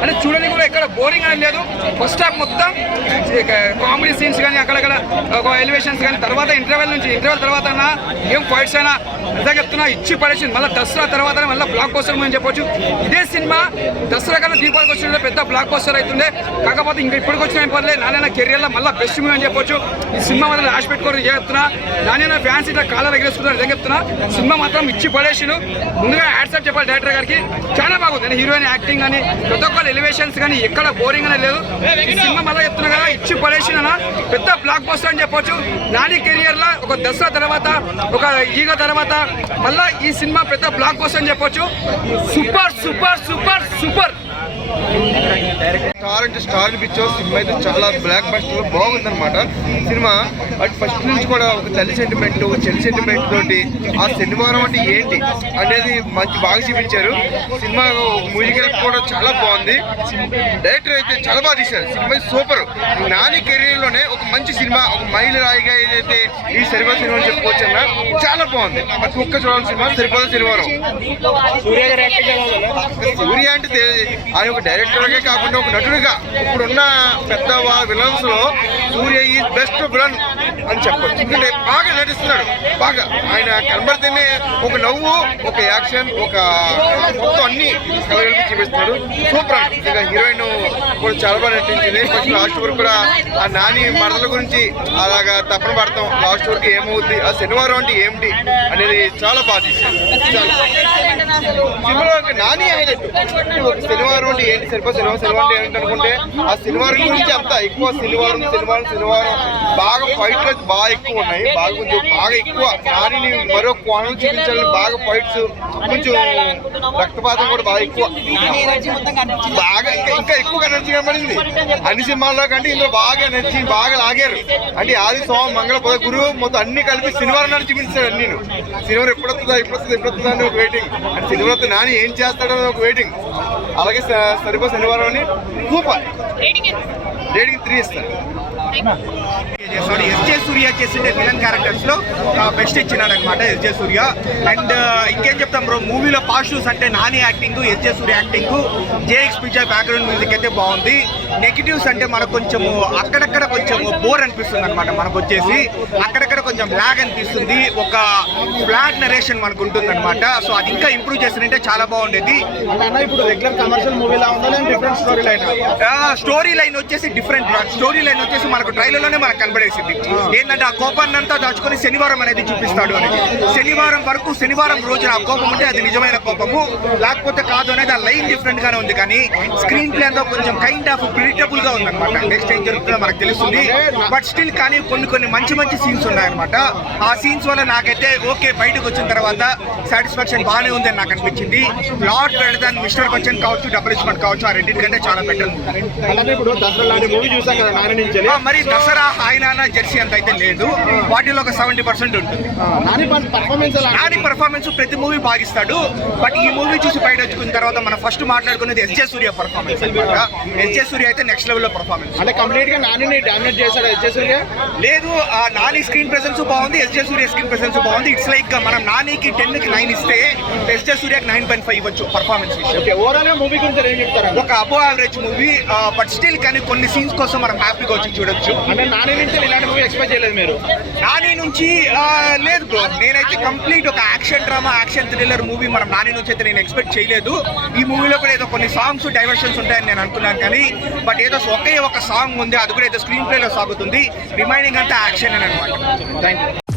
అంటే చూడని కూడా ఎక్కడ బోరింగ్ అనేది లేదు. ఫస్ట్ హాఫ్ మొత్తం కామెడీ సీన్స్ కానీ అక్కడక్కడ ఎలివేషన్స్ కానీ, తర్వాత ఇంటర్వెల్ తర్వాత ఏం ఫైట్స్ అయినా నిజంగా చెప్తున్నా ఇచ్చి పడేసింది. మళ్ళీ దసరా తర్వాత మళ్ళీ బ్లాక్ బస్టర్ అని చెప్పొచ్చు. ఇదే సినిమా దసరా కన్నా దీపావళికి వచ్చిన పెద్ద బ్లాక్ బస్టర్ అవుతుండే. కాకపోతే ఇంకా ఇప్పటికి వచ్చిన ఏం పర్లేదు, నాన్న కెరియర్లో మళ్ళీ బెస్ట్ మూవీ అని చెప్పొచ్చు. ఈ సినిమా మాత్రం లాస్ట్ పెట్టుకోవడం చెప్తున్నా. నాన్న ఫ్యాన్స్ ఇట్లా కాలర్ ఎగరేసుకున్నారు నిజంగా చెప్తున్నా. సినిమా మాత్రం ఇచ్చి పడేసిను. ముందుగా యాడ్సప్ చెప్పాలి డైరెక్టర్ గారికి, చాలా బాగుంది. హీరోయిన్ యాక్టింగ్ కానీ ప్రతి ఒక్క ఎలివేషన్స్ కానీ ఎక్కడ బోరింగ్ అనేది లేదు. ఈ సినిమా మళ్ళీ చెప్తున్నా కదా ఇచ్చి పడేసిన పెద్ద బ్లాక్ బస్టర్ అని చెప్పొచ్చు. నాని కెరియర్ లో ఒక దసరా తర్వాత ఒక ఈగ తర్వాత మళ్ళీ ఈ సినిమా పెద్ద బ్లాక్ బస్టర్ అని చెప్పొచ్చు. Super super super super. Star అంటే స్టార్ అనిపించావు. సినిమా అయితే చాలా బ్లాక్ బస్టర్ బాగుందన్నమాట సినిమా. బట్ ఫస్ట్ నుంచి కూడా ఒక తల్లి సెంటిమెంట్, చెల్లి సెంటిమెంట్ తోటి ఆ శనివారం అంటే ఏంటి అనేది మంచి బాగా చూపించారు. సినిమా మ్యూజికల్ కూడా చాలా బాగుంది. డైరెక్టర్ అయితే చాలా బాగా తీశారు. Cinema super. నాని కెరీర్ లోనే ఒక మంచి సినిమా, ఒక మైలు రాయిగా ఏదైతే ఈ సరిపోద సినిమా అని చెప్పుకోవచ్చు అన్న. చాలా బాగుంది. ప్రతి ఒక్క చూడాలి సినిమా సరిపోద శనివారం. సూర్య అంటే ఆయన ఒక డైరెక్టర్గా కాకుండా ఒక నటుడిగా ఇప్పుడున్న పెద్ద విలన్స్ లో సూర్య ఈజ్ బెస్ట్ విలన్ అని చెప్పచ్చు. ఎందుకంటే బాగా నటిస్తున్నాడు. బాగా ఆయన కనబడితేనే ఒక నవ్వు, ఒక యాక్షన్, ఒక మొత్తం అన్ని కలగలిపి చూపిస్తున్నాడు. సూపర్. ఇంకా హీరోయిన్ కూడా చాలా బాగా నటించింది. ఫస్ట్ లాస్ట్ వరకు కూడా ఆ నాని మరదల గురించి అలాగా తప్పన పడతాం. లాస్ట్ వరకు ఏమవుద్ది, ఆ శనివారం అంటే ఏమిటి అనేది చాలా బాగా తీశారు. సినిమాలో నాని హైలైట్. ఒక శనివారం అంటే ఏంటి, శనివారం అంటే ఏంటి అనుకుంటే ఆ శనివారం గురించి అంతా ఎక్కువ శనివారం బాగా ఫైట్లు బాగా ఎక్కువ ఉన్నాయి. బాగా ఎక్కువ నానిని మరో కోణం చూపించాలని బాగా ఫైట్స్, కొంచెం రక్తపాతం కూడా బాగా ఎక్కువ, బాగా ఇంకా ఎక్కువ ఎనర్జీ కనబడింది. అన్ని సినిమాల్లో కంటే ఇందులో బాగా ఎనర్జీ బాగా లాగారు. అంటే ఆది సోమం మంగళ బుధ గురువు మొత్తం అన్ని కలిపి శనివారం నాడు చూపించాడు. అన్ని శనివారం ఎప్పుడొస్తుందా అని ఒక వెయిటింగ్. అంటే శనివారం నాని ఏం చేస్తాడని ఒక వెయిటింగ్. అలాగే సరిపో శనివారం అని సూపర్. రేటింగ్ 3 ఇస్తాను. ఎస్జే సూర్య చేసిండే విలన్ క్యారెక్టర్స్ లో బెస్ట్ ఇచ్చినాడు అనమాట ఎస్జే సూర్య. అండ్ ఇంకేం చెప్తాం బ్రో, మూవీలో పాజిటివ్స్ అంటే Nani acting, SJ Suryah acting, జేఎక్స్ పిక్చర్ బ్యాక్గ్రౌండ్ మ్యూజిక్ అయితే బాగుంది. నెగిటివ్స్ అంటే మనకు కొంచెము అక్కడక్కడ కొంచెం బోర్ అనిపిస్తుంది అనమాట. మనకు వచ్చేసి అక్కడక్కడ కొంచెం ల్యాగ్ అనిపిస్తుంది. ఒక ఫ్లాట్ నరేషన్ మనకు ఉంటుంది అనమాట. సో అది ఇంకా ఇంప్రూవ్ చేసినంటే చాలా బాగుండేది. ఇప్పుడు రెగ్యులర్ కమర్షియల్ మూవీలా ఉందా, different story line? Story line వచ్చేసి డిఫరెంట్. స్టోరీ లైన్ వచ్చేసి మనకు ట్రైలర్ లోనే మనకు కనబడేసింది. ఏంటంటే ఆ కోపాన్ని అంతా దాచుకొని శనివారం అనేది చూపిస్తాడు అని. శనివారం వరకు, శనివారం రోజున ఆ కోపం ఉంటే అది నిజమైన కోపము, లేకపోతే కాదు అనేది ఆ లైన్ డిఫరెంట్ గానే ఉంది. కానీ స్క్రీన్ ప్లే అంతా కొంచెం కైండ్ ఆఫ్ ప్రిడిక్టబుల్ గా ఉందన్నమాట. నెక్స్ట్ ఏం జరుగుతుందో మనకు తెలుస్తుంది. బట్ స్టిల్ కానీ కొన్ని మంచి సీన్స్ ఉన్నాయన్నమాట. ఆ సీన్స్ వల్ల నాకైతే ఓకే, బయటకు వచ్చిన తర్వాత సాటిస్ఫాక్షన్ బాగానే ఉందని నాకు అనిపించింది. Lot better than mister Bachchan కావచ్చు, డబుల్ ఇస్మెంట్ కావచ్చు, ఆ రెండింటికంటే చాలా బెటర్. మరి దసరా హాయినానా జెర్సీ అంత అయితే లేదు. వాటిలో ఒక 70% ఉంటుంది. నాని పర్ఫార్మెన్స్ ప్రతి మూవీ బాగిస్తాడు. బట్ ఈ మూవీ చూసి బయట వచ్చుకున్న తర్వాత మనం ఫస్ట్ మాట్లాడుకునేది ఎస్జే సూర్య పర్ఫార్మెన్స్ అనమాట. ఎస్జే సూర్య అయితే నెక్స్ట్ లెవెల్ లో పర్ఫార్మెన్స్. అంటే కంప్లీట్ గా నానిని డామినేట్ చేశాడు ఎస్జే సూర్య? లేదు, నాని స్క్రీన్ ప్రెసెన్స్ బాగుంది, ఎస్జే సూర్య స్క్రీన్ ప్రెసెన్స్ బాగుంది. ఇట్స్ లైక్ మనం నానికి 10కి 9 ఇస్తే ఎస్జే సూర్యకి 9.5 ఇవ్వచ్చు పర్ఫార్మెన్స్ విషయం. ఓవరాల్ మూవీ గురించి ఏం చెప్తారు? ఒక అబో యావరేజ్ మూవీ. బట్ స్టిల్ కానీ కొన్ని సీన్స్ కోసం మనం హ్యాపీగా వచ్చి చూడొచ్చు. అంటే నాని నుంచి ఇలాంటి మూవీ ఎక్స్పెక్ట్ చేయలేదు మీరు? నాని నుంచి లేదు బ్రో, నేనైతే కంప్లీట్ ఒక action drama, action thriller movie మనం నాని నుంచి అయితే నేను ఎక్స్పెక్ట్ చేయలేదు. ఈ మూవీలో కూడా ఏదో కొన్ని సాంగ్స్ డైవర్షన్స్ ఉంటాయని నేను అనుకున్నాను. కానీ బట్ ఏదో ఒకే ఒక సాంగ్ ఉంది, అది కూడా ఏదో స్క్రీన్ ప్లేలో సాగుతుంది. రిమైనింగ్ అంతా యాక్షన్ అని అనమాట. Thank you.